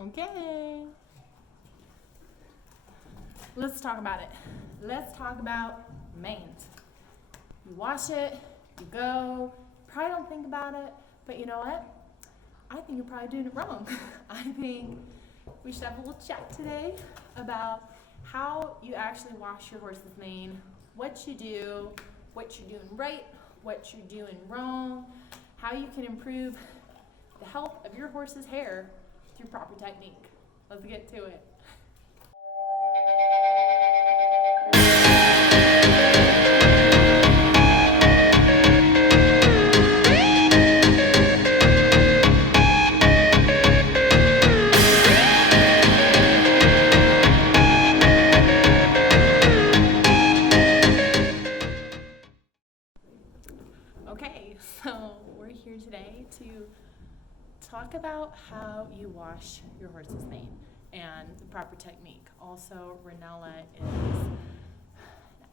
Okay. Let's talk about it. Let's talk about manes. You wash it, you go, probably don't think about it, but you know what? I think you're probably doing it wrong. I think we should have a little chat today about how you actually wash your horse's mane, what you do, what you're doing right, what you're doing wrong, how you can improve the health of your horse's hair through proper technique. Let's get to it. Okay, so we're here today to talk about how you wash your horse's mane and the proper technique. Also, Ranella is an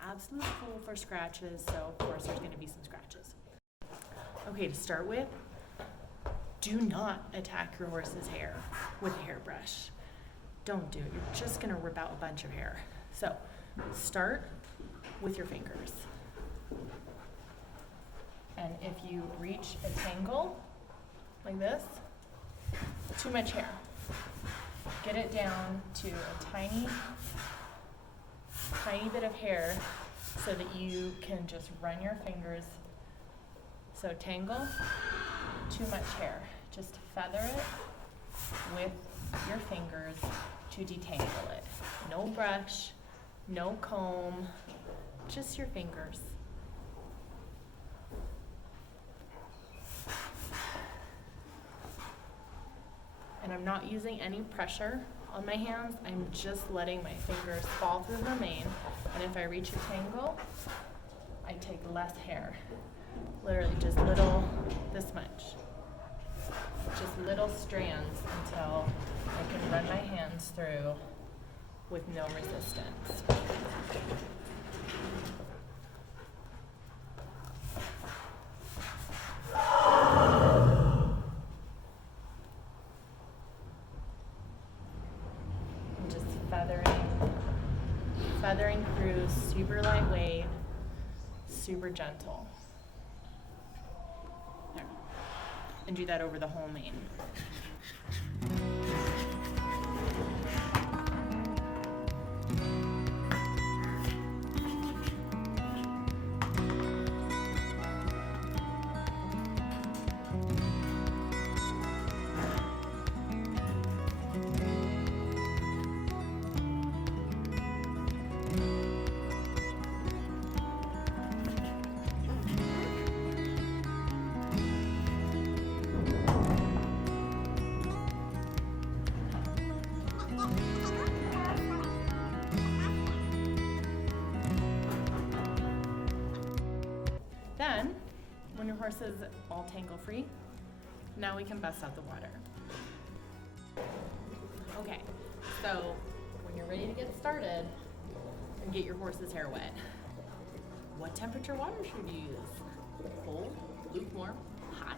absolute fool for scratches, so of course there's going to be some scratches. Okay, to start with, do not attack your horse's hair with a hairbrush. Don't do it. You're just going to rip out a bunch of hair. So, start with your fingers. And if you reach a tangle like this, too much hair. Get it down to a tiny bit of hair so that you can just run your fingers. So tangle, too much hair. Just feather it with your fingers to detangle it. No brush, no comb, just your fingers. And I'm not using any pressure on my hands. I'm just letting my fingers fall through her mane. And if I reach a tangle, I take less hair. Literally just this much. Just little strands until I can run my hands through with no resistance. Feathering through, super lightweight, super gentle. There. And do that over the whole mane. Then, when your horse is all tangle free, now we can bust out the water. Okay, so when you're ready to get started and get your horse's hair wet, what temperature water should you use? Cold, lukewarm, hot?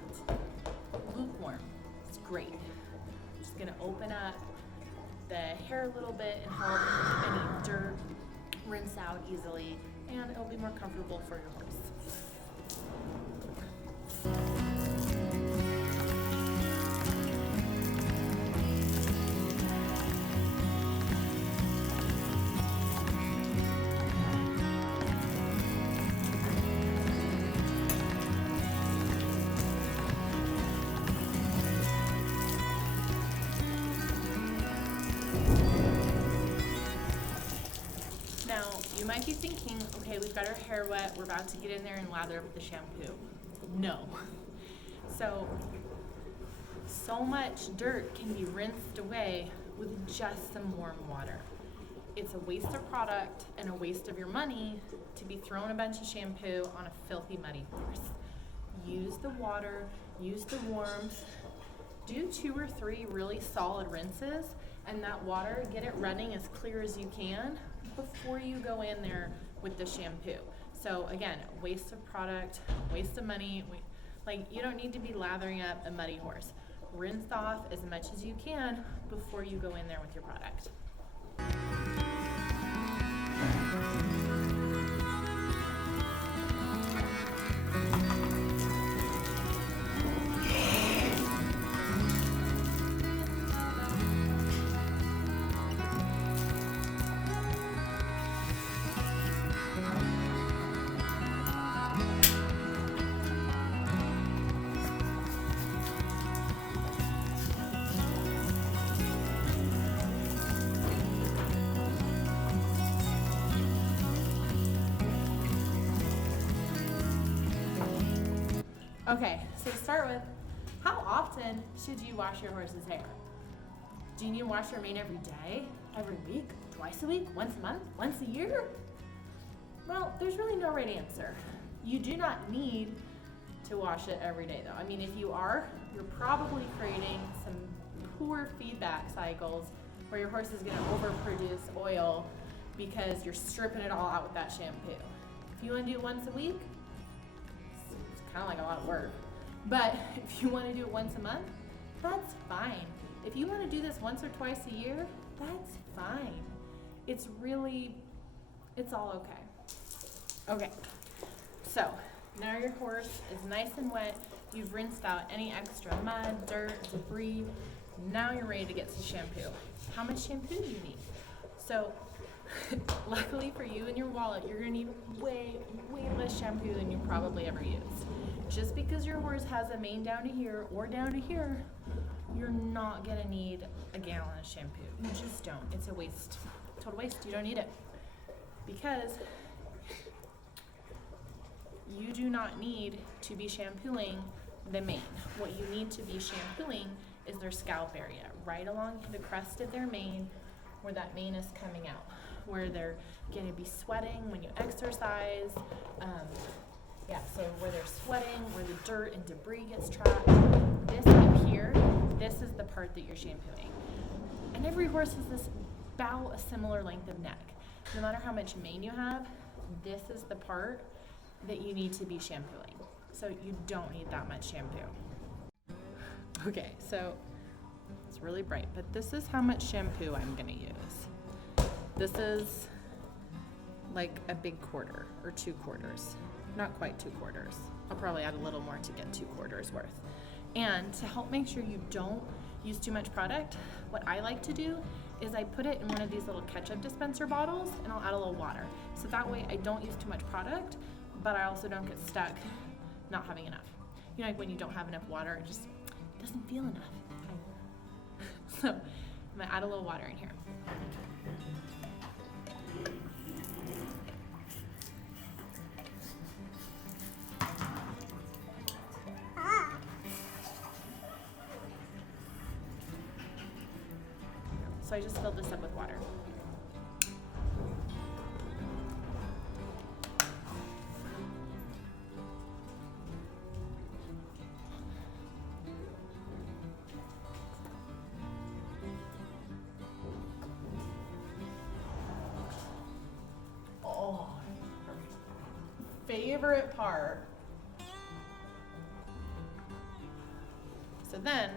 Lukewarm. It's great. Just gonna open up the hair a little bit and help any dirt rinse out easily, and it'll be more comfortable for your horse. Now, you might be thinking, okay, we've got our hair wet, we're about to get in there and lather up with the shampoo. No. So much dirt can be rinsed away with just some warm water. It's a waste of product and a waste of your money to be throwing a bunch of shampoo on a filthy, muddy horse. Use the water, use the warmth, do 2 or 3 really solid rinses, and that water, get it running as clear as you can before you go in there with the shampoo. So again, waste of product, waste of money. Like, you don't need to be lathering up a muddy horse. rinse off as much as you can before you go in there with your product. Okay, so to start with, how often should you wash your horse's hair? Do you need to wash your mane every day, every week, twice a week, once a month, once a year? Well, there's really no right answer. You do not need to wash it every day though. I mean, if you are, you're probably creating some poor feedback cycles where your horse is gonna overproduce oil because you're stripping it all out with that shampoo. If you wanna do it once a week, it's kind of like a lot of work. But if you wanna do it once a month, that's fine. If you wanna do this once or twice a year, that's fine. It's all okay. Okay, so now your horse is nice and wet. You've rinsed out any extra mud, dirt, debris. Now you're ready to get some shampoo. How much shampoo do you need? So luckily for you and your wallet, you're gonna need way less shampoo than you probably ever used. Just because your horse has a mane down to here or down to here, you're not gonna need a gallon of shampoo. You just don't. It's a waste, total waste. You don't need it because you do not need to be shampooing the mane. What you need to be shampooing is their scalp area, right along the crest of their mane where that mane is coming out, where they're gonna be sweating when you exercise. So where they're sweating, where the dirt and debris gets trapped. This up here, this is the part that you're shampooing. And every horse has about a similar length of neck. No matter how much mane you have, this is the part that you need to be shampooing. So you don't need that much shampoo. Okay, so it's really bright, but this is how much shampoo I'm gonna use. This is like a big quarter or 2 quarters. Not quite 2 quarters. I'll probably add a little more to get 2 quarters worth. And to help make sure you don't use too much product, what I like to do is I put it in one of these little ketchup dispenser bottles and I'll add a little water. So that way I don't use too much product, but I also don't get stuck not having enough. You know, like when you don't have enough water, it just doesn't feel enough. So I'm gonna add a little water in here. So I just filled this up with water. Oh, favorite part. So then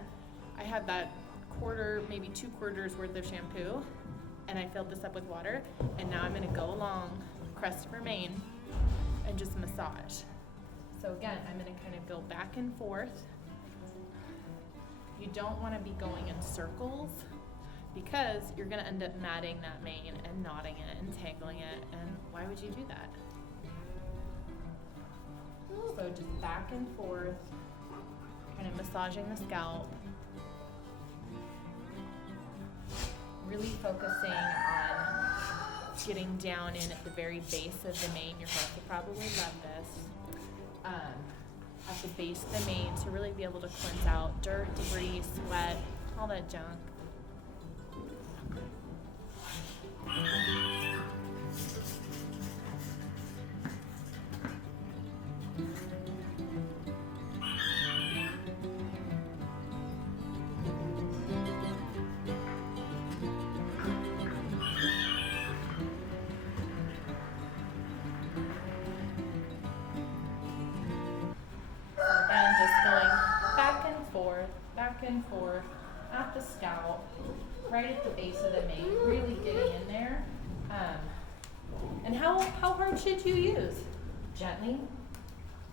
I had that quarter, maybe 2 quarters worth of shampoo, and I filled this up with water, and now I'm gonna go along the crest of her mane and just massage. So again, I'm gonna kind of go back and forth. You don't wanna be going in circles because you're gonna end up matting that mane and knotting it and tangling it, and why would you do that? So just back and forth, kind of massaging the scalp. Really focusing on getting down in at the very base of the mane. Your horse will probably love this. At the base of the mane to really be able to cleanse out dirt, debris, sweat, all that junk. Back and forth at the scalp, right at the base of the mane, really getting in there. And how hard should you use? Gently,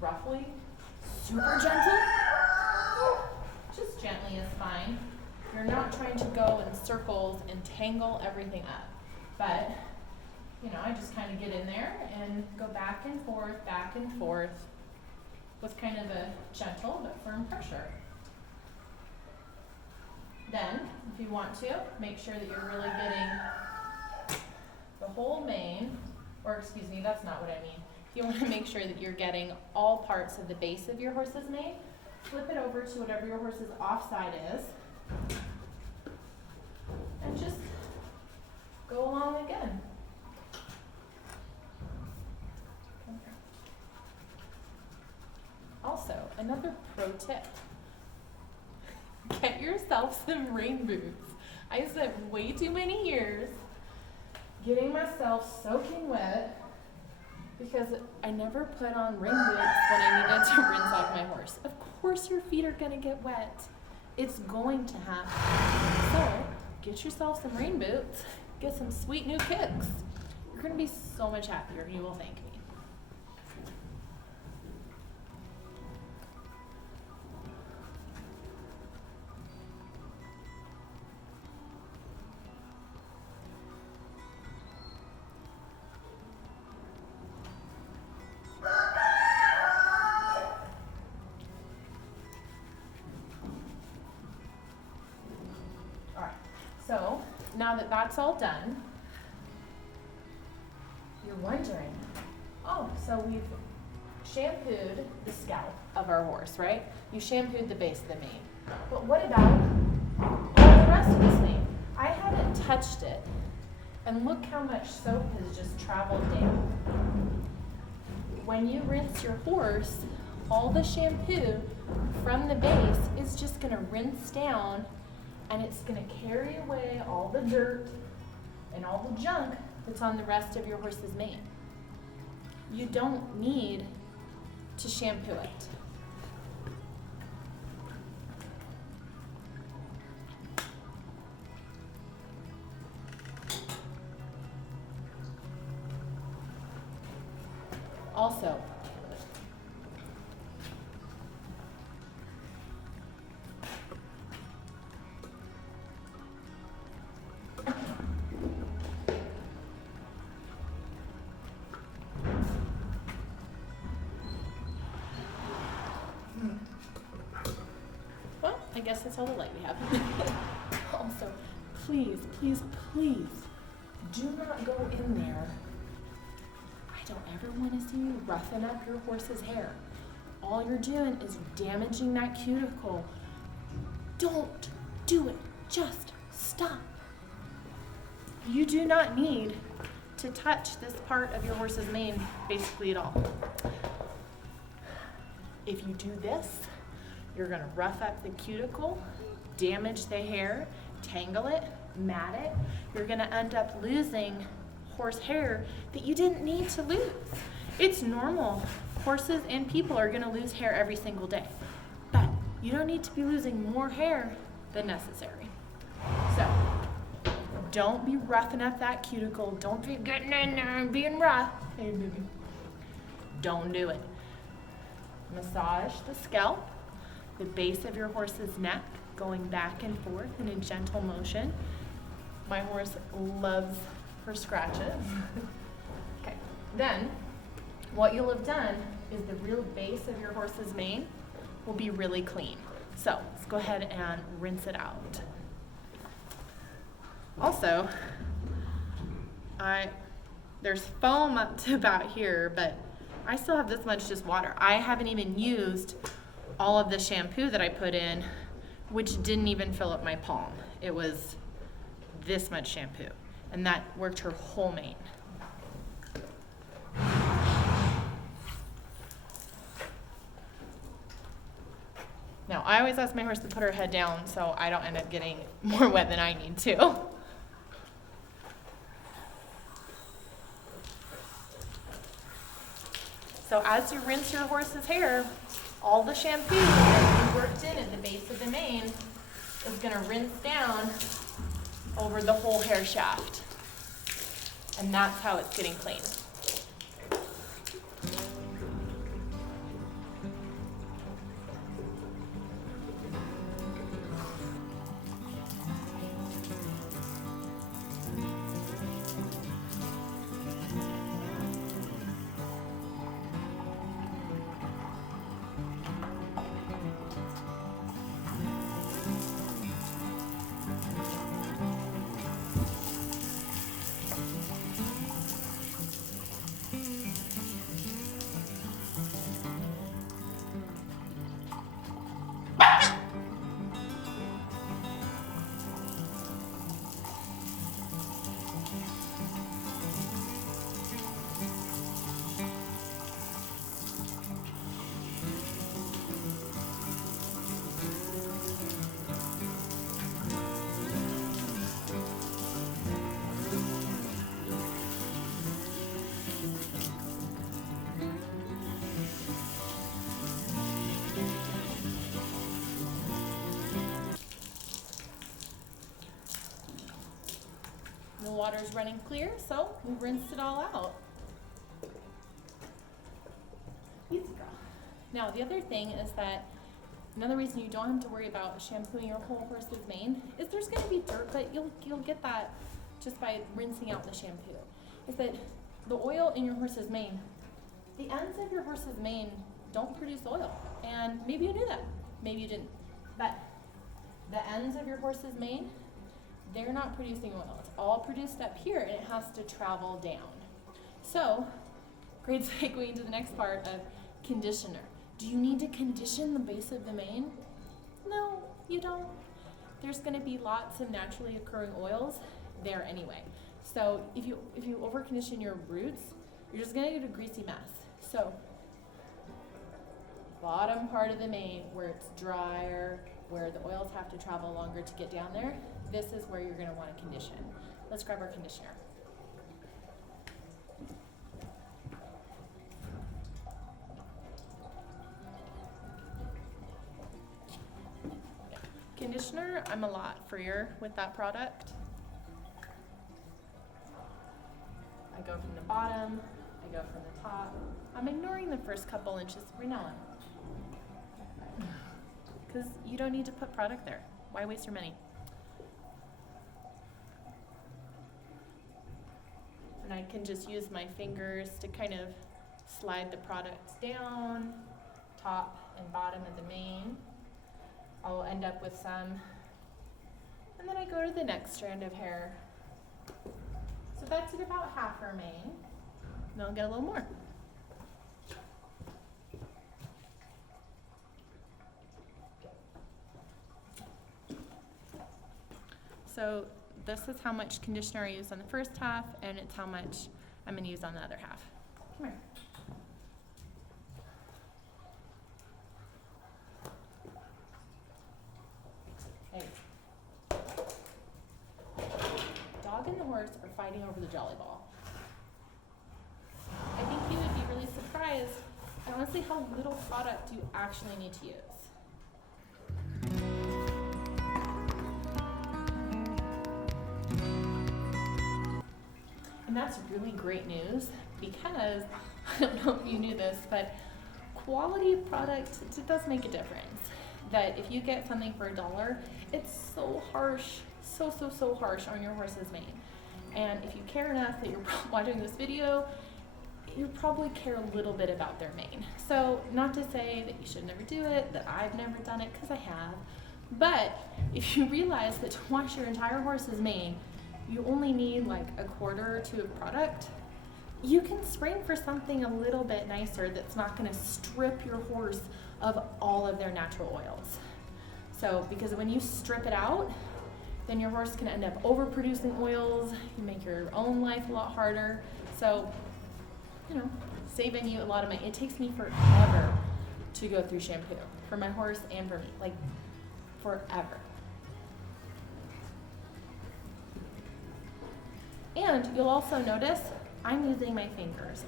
roughly, super gentle? Just gently is fine. You're not trying to go in circles and tangle everything up. But, you know, I just kind of get in there and go back and forth with kind of a gentle but firm pressure. Then, if you want to, make sure that you're really getting the whole mane, or excuse me, that's not what I mean. You want to make sure that you're getting all parts of the base of your horse's mane. Flip it over to whatever your horse's offside is. And just go along again. Also, another pro tip. Get yourself some rain boots. I spent way too many years getting myself soaking wet because I never put on rain boots when I needed to rinse off my horse. Of course your feet are gonna get wet. It's going to happen. So get yourself some rain boots, get some sweet new kicks. You're gonna be so much happier, you will thank me. So, now that that's all done, you're wondering, oh, so we've shampooed the scalp of our horse, right? You shampooed the base of the mane. But what about all the rest of this mane? I haven't touched it, and look how much soap has just traveled down. When you rinse your horse, all the shampoo from the base is just gonna rinse down, and it's gonna carry away all the dirt and all the junk that's on the rest of your horse's mane. You don't need to shampoo it. Also, I guess that's all the light we have. Also, please, please, please, do not go in there. I don't ever want to see you roughing up your horse's hair. All you're doing is damaging that cuticle. Don't do it. Just stop. You do not need to touch this part of your horse's mane basically at all. If you do this, you're gonna rough up the cuticle, damage the hair, tangle it, mat it. You're gonna end up losing horse hair that you didn't need to lose. It's normal. Horses and people are gonna lose hair every single day. But you don't need to be losing more hair than necessary. So, don't be roughing up that cuticle. Don't be getting in there and being rough. Hey, baby. Don't do it. Massage the scalp, the base of your horse's neck, going back and forth in a gentle motion. My horse loves her scratches. Okay, then what you'll have done is the real base of your horse's mane will be really clean. So let's go ahead and rinse it out. Also, there's foam up to about here, but I still have this much just water. I haven't even used all of the shampoo that I put in, which didn't even fill up my palm. It was this much shampoo, and that worked her whole mane. Now, I always ask my horse to put her head down so I don't end up getting more wet than I need to. So as you rinse your horse's hair, all the shampoo that you worked in at the base of the mane is gonna rinse down over the whole hair shaft. And that's how it's getting clean. The water's running clear, so we've rinsed it all out. Easy girl. Now the other thing is that another reason you don't have to worry about shampooing your whole horse's mane is there's going to be dirt, but you'll get that just by rinsing out the shampoo. Is that the oil in your horse's mane, the ends of your horse's mane don't produce oil, and maybe you knew that, maybe you didn't, but the ends of your horse's mane, they're not producing oil. It's all produced up here and it has to travel down. So, great segue into the next part of conditioner. Do you need to condition the base of the mane? No, you don't. There's gonna be lots of naturally occurring oils there anyway. So if you over condition your roots, you're just gonna get a greasy mess. So, bottom part of the mane where it's drier, where the oils have to travel longer to get down there, this is where you're going to want to condition. Let's grab our conditioner. Conditioner, I'm a lot freer with that product. I go from the bottom, I go from the top. I'm ignoring the first couple inches right now, because you don't need to put product there. Why waste your money? And I can just use my fingers to kind of slide the products down, top and bottom of the mane. I'll end up with some, and then I go to the next strand of hair. So that's at about half her mane, and I'll get a little more. So this is how much conditioner I use on the first half, and it's how much I'm going to use on the other half. Come here. Hey. Dog and the horse are fighting over the Jolly Ball. I think you would be really surprised at honestly how little product you actually need to use. And that's really great news because, I don't know if you knew this, but quality of product, it does make a difference. That if you get something for $1, it's so harsh, so harsh on your horse's mane. And if you care enough that you're watching this video, you probably care a little bit about their mane. So not to say that you should never do it, that I've never done it, because I have. But if you realize that to wash your entire horse's mane, you only need like a quarter or two of product, you can spring for something a little bit nicer that's not going to strip your horse of all of their natural oils. So, because when you strip it out, then your horse can end up overproducing oils, you make your own life a lot harder. So, you know, saving you a lot of money. It takes me forever to go through shampoo for my horse and for me, like forever. And you'll also notice I'm using my fingers.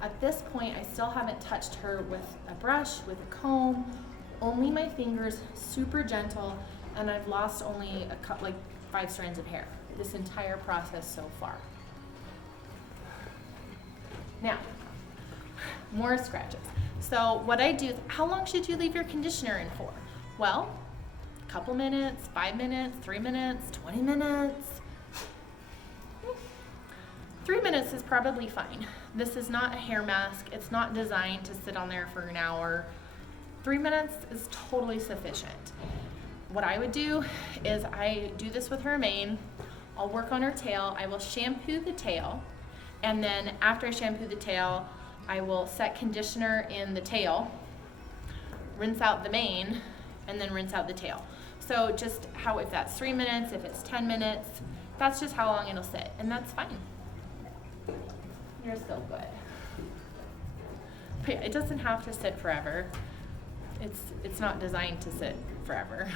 At this point, I still haven't touched her with a brush, with a comb, only my fingers, super gentle, and I've lost only like 5 strands of hair this entire process so far. Now, more scratches. So what I do is, how long should you leave your conditioner in for? Well, a couple minutes, 5 minutes, 3 minutes, 20 minutes. 3 minutes is probably fine. This is not a hair mask. It's not designed to sit on there for an hour. 3 minutes is totally sufficient. What I would do is I do this with her mane. I'll work on her tail. I will shampoo the tail. And then after I shampoo the tail, I will set conditioner in the tail, rinse out the mane, and then rinse out the tail. So just how, if that's 3 minutes, if it's 10 minutes, that's just how long it'll sit, and that's fine. You're still good. But yeah, it doesn't have to sit forever. It's not designed to sit forever.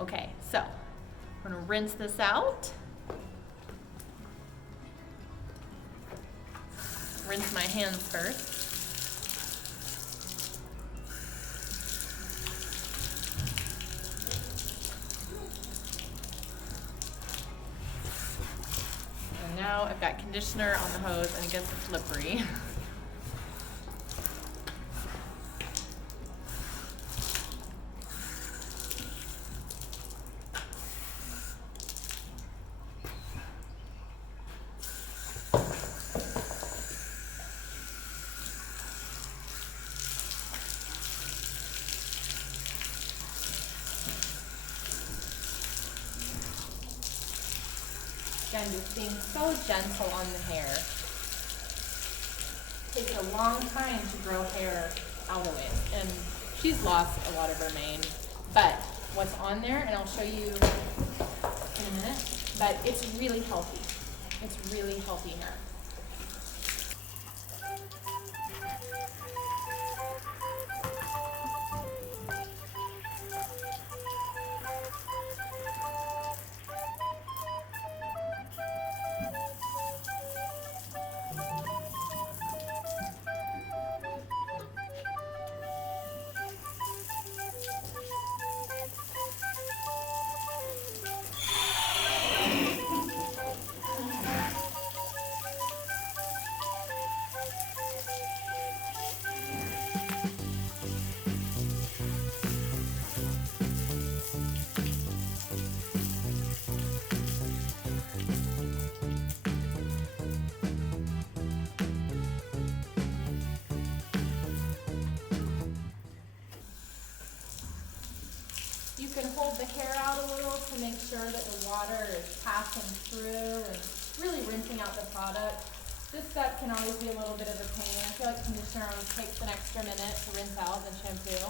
Okay, so I'm gonna rinse this out. Rinse my hands first. And now I've got conditioner on the hose and it gets slippery. Again, just being so gentle on the hair. It takes a long time to grow hair out of it, and she's lost a lot of her mane. But what's on there, and I'll show you in a minute, but it's really healthy. It's really healthy hair. You can hold the hair out a little to make sure that the water is passing through and really rinsing out the product. This step can always be a little bit of a pain. I feel like conditioner always takes an extra minute to rinse out than shampoo.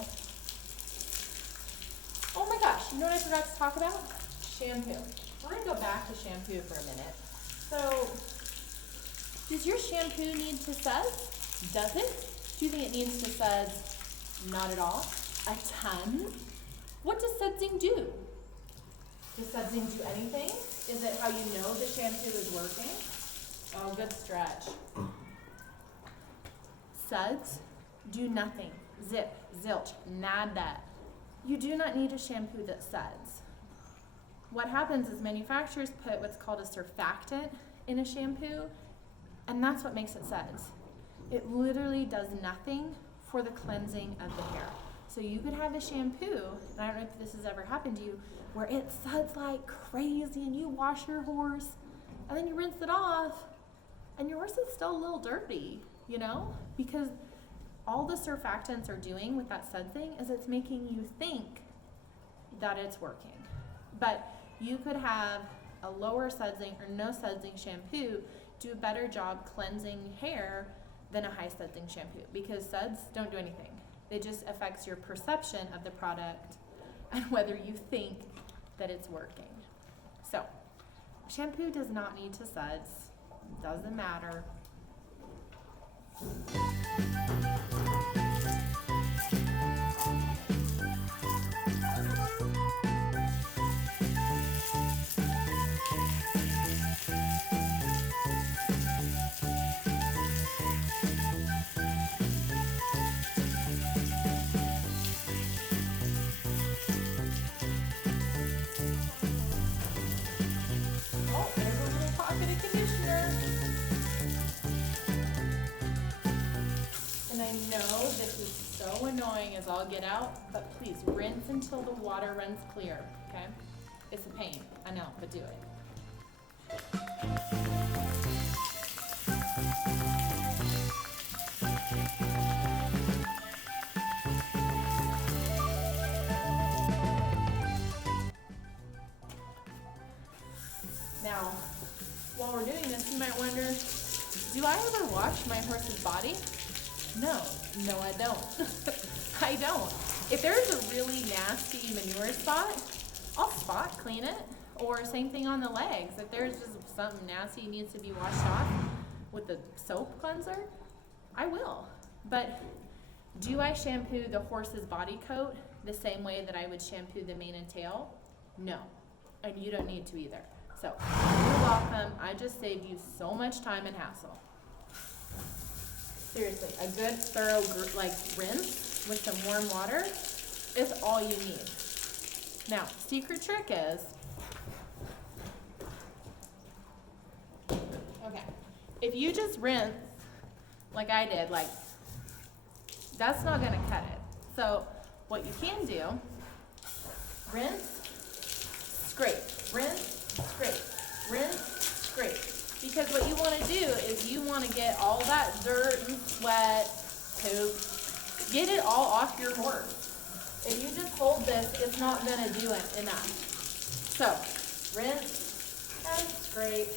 Oh my gosh, you know what I forgot to talk about? Shampoo. We're gonna go back to shampoo for a minute. So, does your shampoo need to suds? Does it? Do you think it needs to suds? Not at all. A ton? What does sudsing do? Does sudsing do anything? Is it how you know the shampoo is working? Oh, good stretch. Suds do nothing. Zip, zilch, nada. You do not need a shampoo that suds. What happens is manufacturers put what's called a surfactant in a shampoo, and that's what makes it suds. It literally does nothing for the cleansing of the hair. So you could have a shampoo, and I don't know if this has ever happened to you, where it suds like crazy and you wash your horse and then you rinse it off and your horse is still a little dirty, you know? Because all the surfactants are doing with that sud thing is it's making you think that it's working. But you could have a lower sudsing or no sudsing shampoo do a better job cleansing hair than a high sudsing shampoo, because suds don't do anything. It just affects your perception of the product and whether you think that it's working. So, shampoo does not need to suds. Doesn't matter. as all get out, but please rinse until the water runs clear, okay? It's a pain, I know, but do it. Now, while we're doing this, you might wonder, do I ever wash my horse's body? No, I don't. I don't. If there's a really nasty manure spot, I'll spot clean it. Or same thing on the legs. If there's just something nasty needs to be washed off with the soap cleanser, I will. But do I shampoo the horse's body coat the same way that I would shampoo the mane and tail? No, and you don't need to either. So you're welcome. I just saved you so much time and hassle. Seriously, a good thorough rinse with some warm water is all you need. Now, secret trick is, okay, if you just rinse like I did, like, that's not gonna cut it. So what you can do, rinse, scrape, rinse, scrape, rinse, scrape. Because what you wanna do is you wanna get all that dirt and sweat, poop, get it all off your horse. If you just hold this, it's not gonna do it enough. So, rinse and scrape.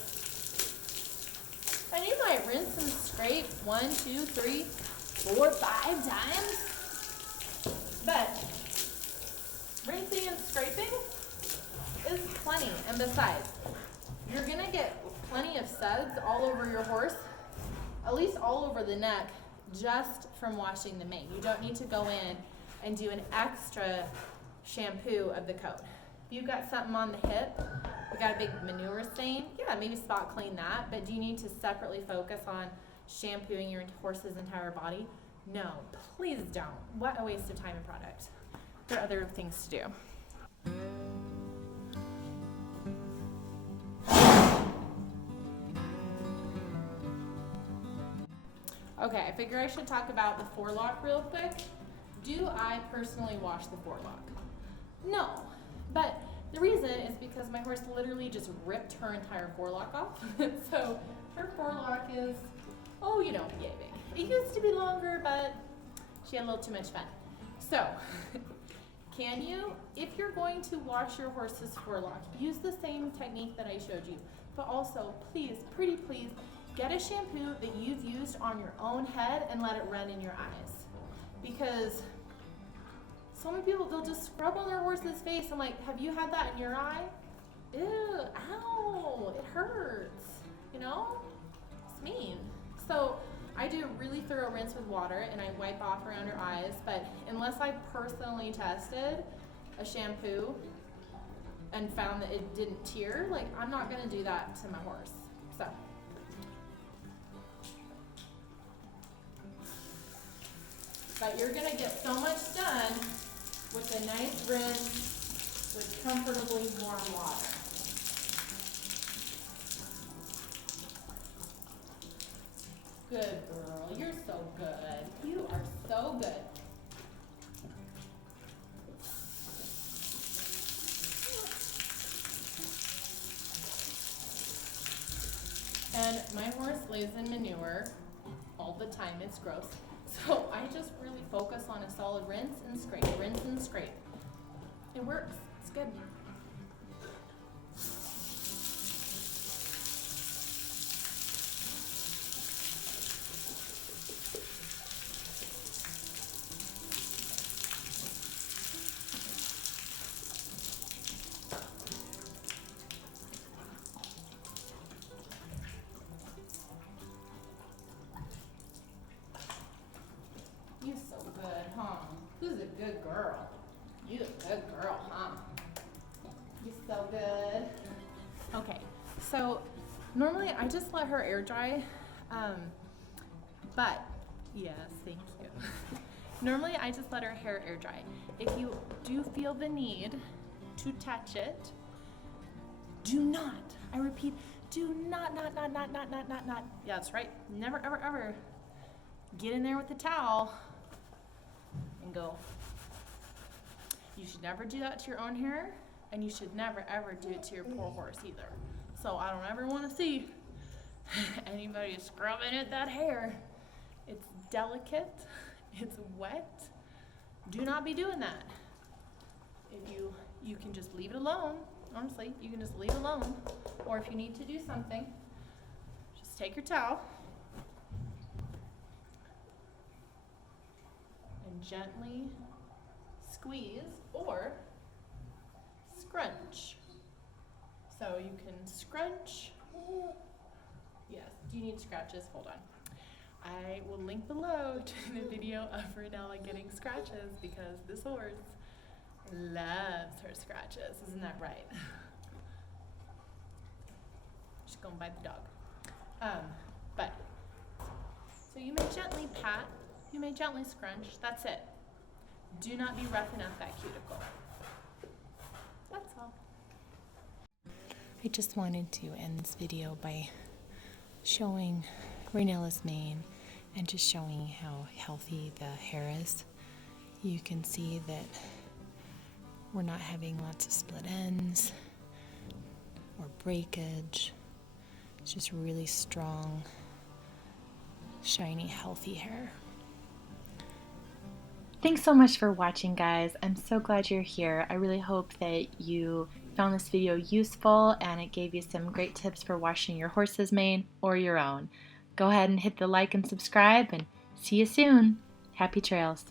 And you might rinse and scrape 1, 2, 3, 4, 5 times. But rinsing and scraping is plenty. And besides, you're gonna get plenty of suds all over your horse, at least all over the neck, just from washing the mane. You don't need to go in and do an extra shampoo of the coat. If you've got something on the hip, you got a big manure stain, yeah, maybe spot clean that, but do you need to separately focus on shampooing your horse's entire body? No, please don't. What a waste of time and product. There are other things to do. Okay, I figure I should talk about the forelock real quick. Do I personally wash the forelock? No, but the reason is because my horse literally just ripped her entire forelock off. So her forelock is, yay big. It used to be longer, but she had a little too much fun. So, can you, if you're going to wash your horse's forelock, use the same technique that I showed you, but also please, pretty please, get a shampoo that you've used on your own head and let it run in your eyes. Because so many people, they'll just scrub on their horse's face. I'm like, have you had that in your eye? Ew, ow, it hurts, It's mean. So I do a really thorough rinse with water and I wipe off around her eyes, but unless I personally tested a shampoo and found that it didn't tear, I'm not gonna do that to my horse, so. But you're gonna get so much done with a nice rinse with comfortably warm water. Good girl, you're so good. You are so good. And my horse lays in manure all the time, it's gross. So I just really focus on a solid rinse and scrape, rinse and scrape. It works, it's good. You so good, huh? Who's a good girl? You a good girl, huh? You so good. Okay, so normally I just let her air dry, but yes, thank you. Normally I just let her hair air dry. If you do feel the need to touch it, do not, I repeat, do not, yeah, that's right, never, ever, ever get in there with the towel and go. You should never do that to your own hair, and you should never ever do it to your poor horse either. So I don't ever want to see anybody scrubbing at that hair. It's delicate, it's wet. Do not be doing that. If you can just leave it alone. Honestly, you can just leave it alone. Or if you need to do something, just take your towel and gently squeeze or scrunch. So you can scrunch. Yes, do you need scratches? Hold on. I will link below to the video of Renella getting scratches because this horse loves her scratches. Isn't that right? She's gonna bite the dog. So you may gently pat, you may gently scrunch, that's it. Do not be roughing up that cuticle. That's all. I just wanted to end this video by showing Renella's mane and just showing how healthy the hair is. You can see that we're not having lots of split ends or breakage. It's just really strong, shiny, healthy hair. Thanks so much for watching, guys. I'm so glad you're here. I really hope that you found this video useful and it gave you some great tips for washing your horse's mane or your own. Go ahead and hit the like and subscribe, and see you soon. Happy trails.